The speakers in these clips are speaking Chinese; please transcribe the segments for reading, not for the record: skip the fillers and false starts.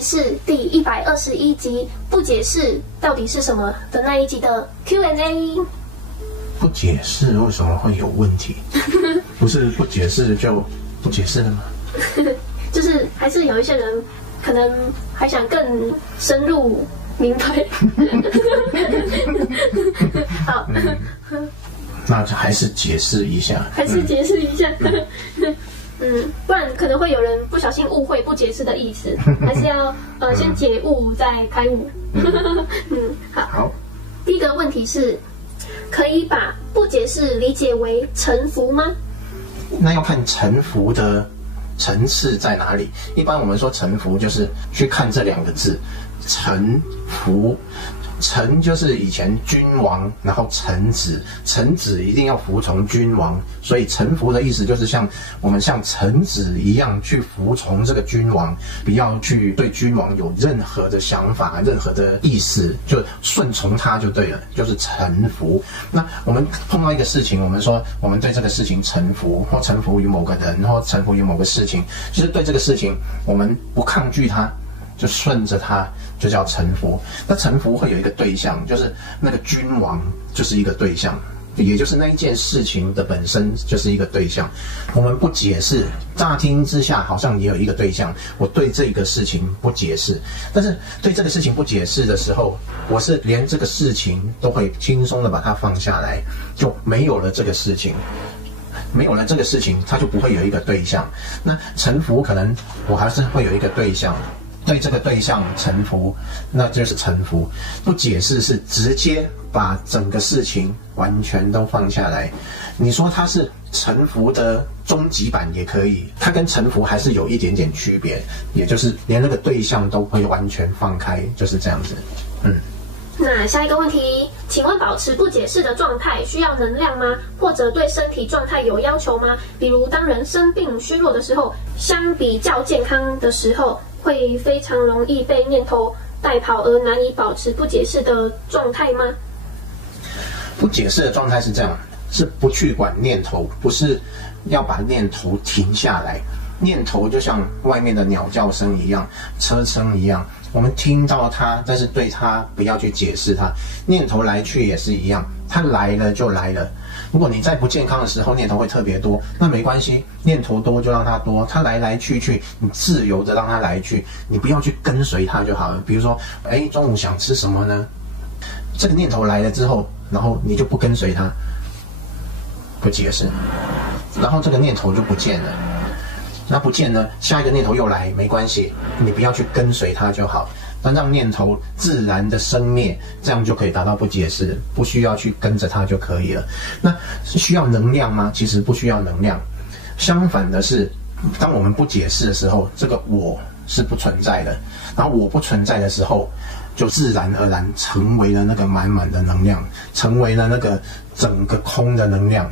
是第121集不解释到底是什么的那一集的 Q&A。不解释为什么会有问题？不是不解释就不解释了吗？就是还是有一些人可能还想更深入明白。好，那就还是解释一下。还是解释一下。不然可能会有人不小心误会不解释的意思，还是要先解悟再开悟。好。第一个问题是，可以把不解释理解为臣服吗？那要看臣服的层次在哪里。一般我们说臣服，就是去看这两个字，臣服。臣就是以前君王，然后臣子，臣子一定要服从君王，所以臣服的意思就是像我们像臣子一样去服从这个君王，不要去对君王有任何的想法、任何的意思，就顺从他就对了，就是臣服。那我们碰到一个事情，我们说我们对这个事情臣服，或臣服于某个人，或臣服于某个事情，就是对这个事情我们不抗拒它，就顺着它，就叫臣服。那臣服会有一个对象，就是那个君王就是一个对象，也就是那一件事情的本身就是一个对象。我们不解释，乍听之下好像也有一个对象，我对这个事情不解释，但是对这个事情不解释的时候，我是连这个事情都会轻松的把它放下来，就没有了这个事情。没有了这个事情，它就不会有一个对象。那臣服可能我还是会有一个对象，对这个对象臣服，那就是臣服。不解释是直接把整个事情完全都放下来。你说它是臣服的终极版也可以，它跟臣服还是有一点点区别，也就是连那个对象都会完全放开，就是这样子。那下一个问题，请问保持不解释的状态需要能量吗？或者对身体状态有要求吗？比如当人生病虚弱的时候，相比较健康的时候，会非常容易被念头带跑而难以保持不解释的状态吗？不解释的状态是这样，是不去管念头，不是要把念头停下来。念头就像外面的鸟叫声一样，车声一样，我们听到它，但是对它不要去解释它。念头来去也是一样，它来了就来了。如果你在不健康的时候念头会特别多，那没关系，念头多就让它多，它来来去去，你自由的让它来去，你不要去跟随它就好了。比如说，中午想吃什么呢？这个念头来了之后，然后你就不跟随它，不解释，然后这个念头就不见了。那不见呢，下一个念头又来，没关系，你不要去跟随它就好，但让念头自然的生灭，这样就可以达到不解释，不需要去跟着它就可以了。那需要能量吗？其实不需要能量，相反的是，当我们不解释的时候，这个我是不存在的，然后我不存在的时候，就自然而然成为了那个满满的能量，成为了那个整个空的能量，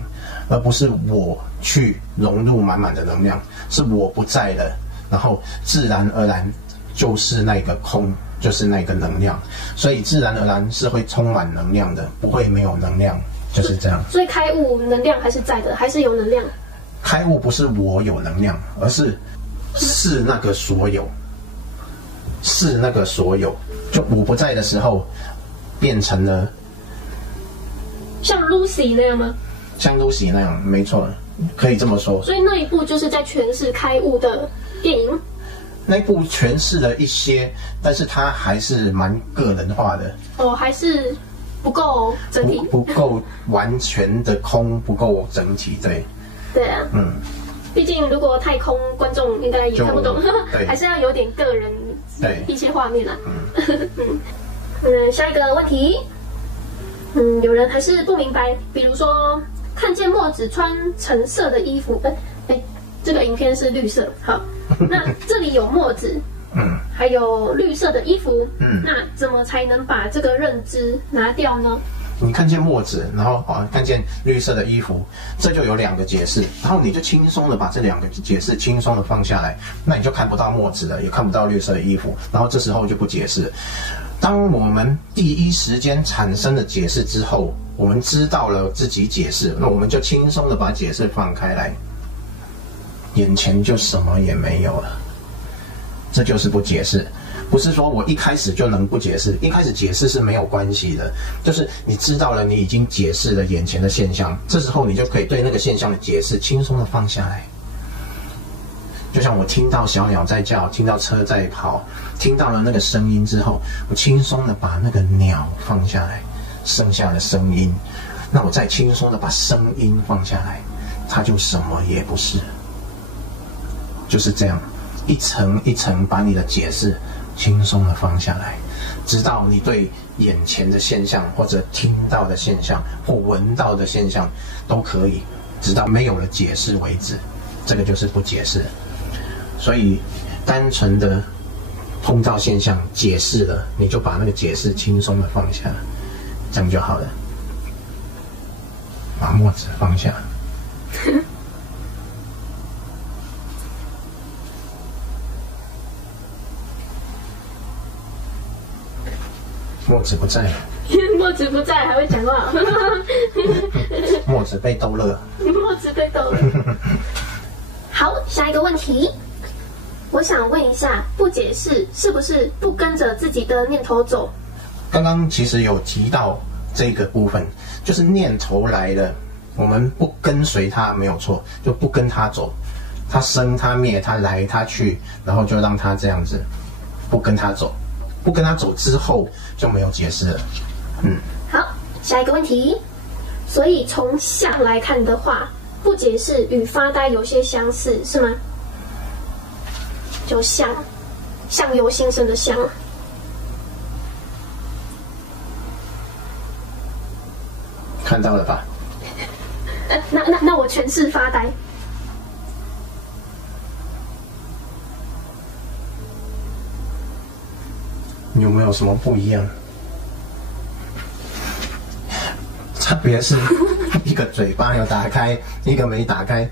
而不是我去融入满满的能量，是我不在了，然后自然而然就是那个空，就是那个能量，所以自然而然是会充满能量的，不会没有能量，就是这样。所以开悟能量还是在的，还是有能量。开悟不是我有能量，而是那个所有，是那个所有，就我不在的时候，变成了像 Lucy 那样吗？像 Lucy 那样，没错，可以这么说。所以那一部就是在诠释开悟的电影。那一部诠释了一些，但是它还是蛮个人化的。还是不够整体，不够完全的空，不够整体，对。对啊，毕竟如果太空，观众应该也看不懂，还是要有点个人一些画面啦。下一个问题，有人还是不明白，比如说看见墨子穿橙色的衣服，这个影片是绿色，好，那这里有墨子，还有绿色的衣服，那怎么才能把这个认知拿掉呢？你看见墨子，然后看见绿色的衣服，这就有两个解释，然后你就轻松的把这两个解释轻松的放下来，那你就看不到墨子了，也看不到绿色的衣服，然后这时候就不解释。当我们第一时间产生了解释之后，我们知道了自己解释，那我们就轻松的把解释放开来，眼前就什么也没有了，这就是不解释。不是说我一开始就能不解释，一开始解释是没有关系的，就是你知道了，你已经解释了眼前的现象，这时候你就可以对那个现象的解释轻松的放下来。就像我听到小鸟在叫，听到车在跑，听到了那个声音之后，我轻松的把那个鸟放下来，剩下的声音，那我再轻松的把声音放下来，它就什么也不是。就是这样，一层一层把你的解释轻松的放下来，直到你对眼前的现象或者听到的现象或闻到的现象都可以，直到没有了解释为止。这个就是不解释。所以单纯的碰到现象解释了，你就把那个解释轻松的放下，这样就好了。把墨子放下。墨子不在了。墨子不在还会讲话。墨子被逗乐。墨子被逗乐。好，下一个问题，我想问一下，不解释是不是不跟着自己的念头走？刚刚其实有提到这个部分，就是念头来了，我们不跟随它没有错，就不跟它走，它生它灭，它来它去，然后就让它这样子，不跟它走，不跟它走之后就没有解释了。好，下一个问题，所以从相来看的话，不解释与发呆有些相似，是吗？就相由心生的相。看到了吧？那我诠释发呆。你有没有什么不一样？差别是一个嘴巴有打开，一个没打开。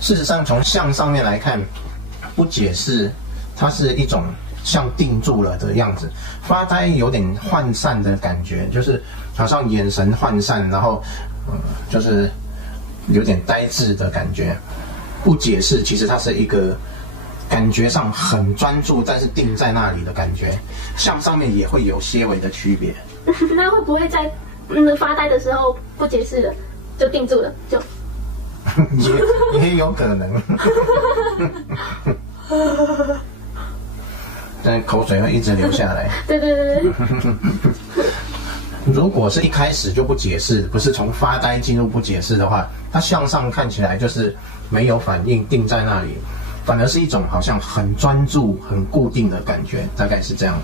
事实上，从相上面来看，不解释，它是一种像定住了的样子。发呆有点涣散的感觉，就是好像眼神涣散，然后就是有点呆滞的感觉。不解释，其实它是一个感觉上很专注，但是定在那里的感觉。相上面也会有些微的区别。那会不会在发呆的时候不解释了，就定住了，就也有可能。但口水会一直流下来。对。如果是一开始就不解释，不是从发呆进入不解释的话，它向上看起来就是没有反应，定在那里，反而是一种好像很专注、很固定的感觉，大概是这样。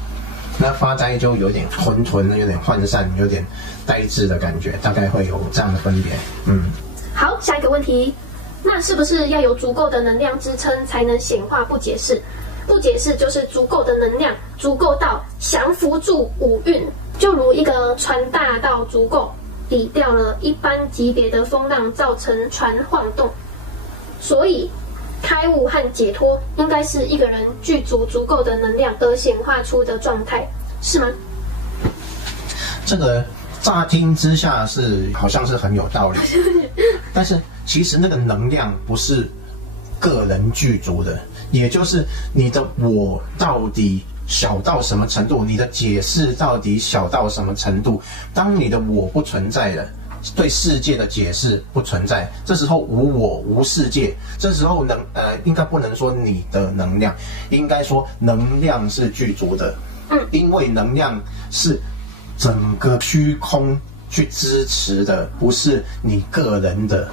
那发呆就有点混沌，有点涣散，有点呆滞的感觉，大概会有这样的分别。好，下一个问题，那是不是要有足够的能量支撑才能显化不解释？不解释就是足够的能量，足够到降服住五蕴，就如一个船大到足够抵掉了一般级别的风浪，造成船晃动。所以开悟和解脱应该是一个人具足足够的能量而显化出的状态，是吗？这个乍听之下好像是很有道理，但是其实那个能量不是个人具足的，也就是你的我到底小到什么程度，你的解释到底小到什么程度。当你的我不存在了，对世界的解释不存在，这时候无我无世界，这时候应该不能说你的能量，应该说能量是具足的。因为能量是整个虚空去支持的，不是你个人的，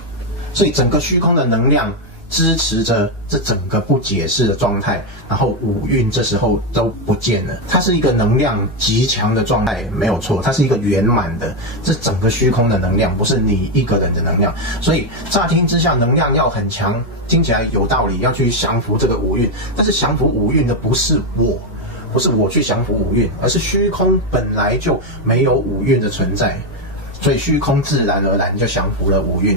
所以整个虚空的能量支持着这整个不解释的状态，然后五蕴这时候都不见了，它是一个能量极强的状态，没有错，它是一个圆满的，这整个虚空的能量，不是你一个人的能量。所以乍听之下能量要很强，听起来有道理，要去降服这个五蕴，但是降服五蕴的不是我去降服五蕴，而是虚空本来就没有五蕴的存在，所以虚空自然而然就降服了五蕴。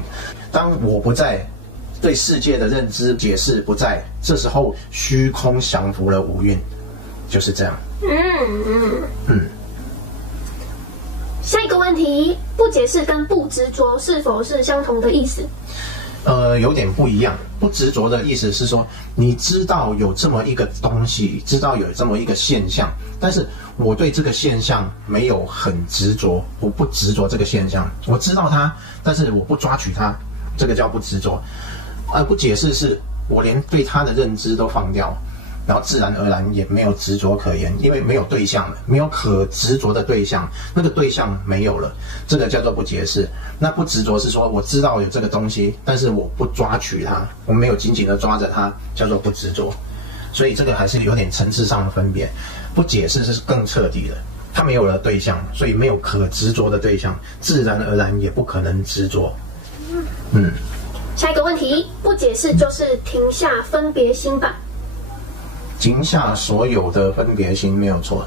当我不在，对世界的认知解释不在，这时候虚空降服了五蕴，就是这样。下一个问题，不解释跟不执着是否是相同的意思？有点不一样。不执着的意思是说，你知道有这么一个东西，知道有这么一个现象，但是我对这个现象没有很执着，我不执着这个现象，我知道它，但是我不抓取它，这个叫不执着。不解释是我连对它的认知都放掉，然后自然而然也没有执着可言，因为没有对象了，没有可执着的对象，那个对象没有了，这个叫做不解释。那不执着是说我知道有这个东西，但是我不抓取它，我没有紧紧的抓着它，叫做不执着。所以这个还是有点层次上的分别。不解释是更彻底的，它没有了对象，所以没有可执着的对象，自然而然也不可能执着。下一个问题，不解释就是停下分别心吧？停下所有的分别心没有错。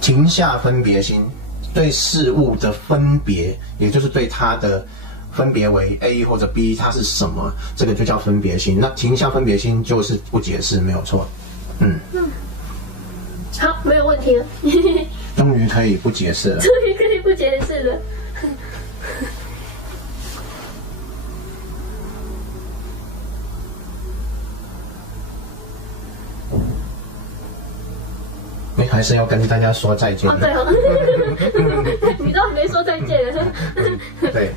停下分别心，对事物的分别，也就是对它的分别为 A 或者 B， 它是什么，这个就叫分别心。那停下分别心就是不解释，没有错。好，没有问题了。终于可以不解释了。终于可以不解释了。还是要跟大家说再见。对哦，你都还没说再见了。对，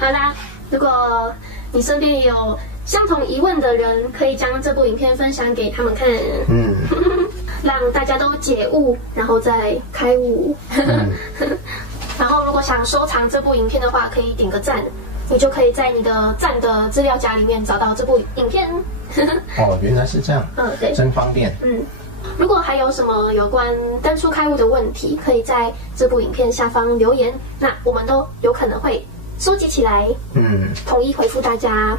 好啦，如果你身边也有相同疑问的人，可以将这部影片分享给他们看，让大家都解悟，然后再开悟。然后，如果想收藏这部影片的话，可以点个赞，你就可以在你的赞的资料夹里面找到这部影片。原来是这样。对，真方便。如果还有什么有关登出开悟的问题，可以在这部影片下方留言，那我们都有可能会收集起来，统一回复大家。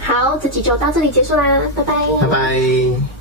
好，这集就到这里结束啦，拜拜。拜拜。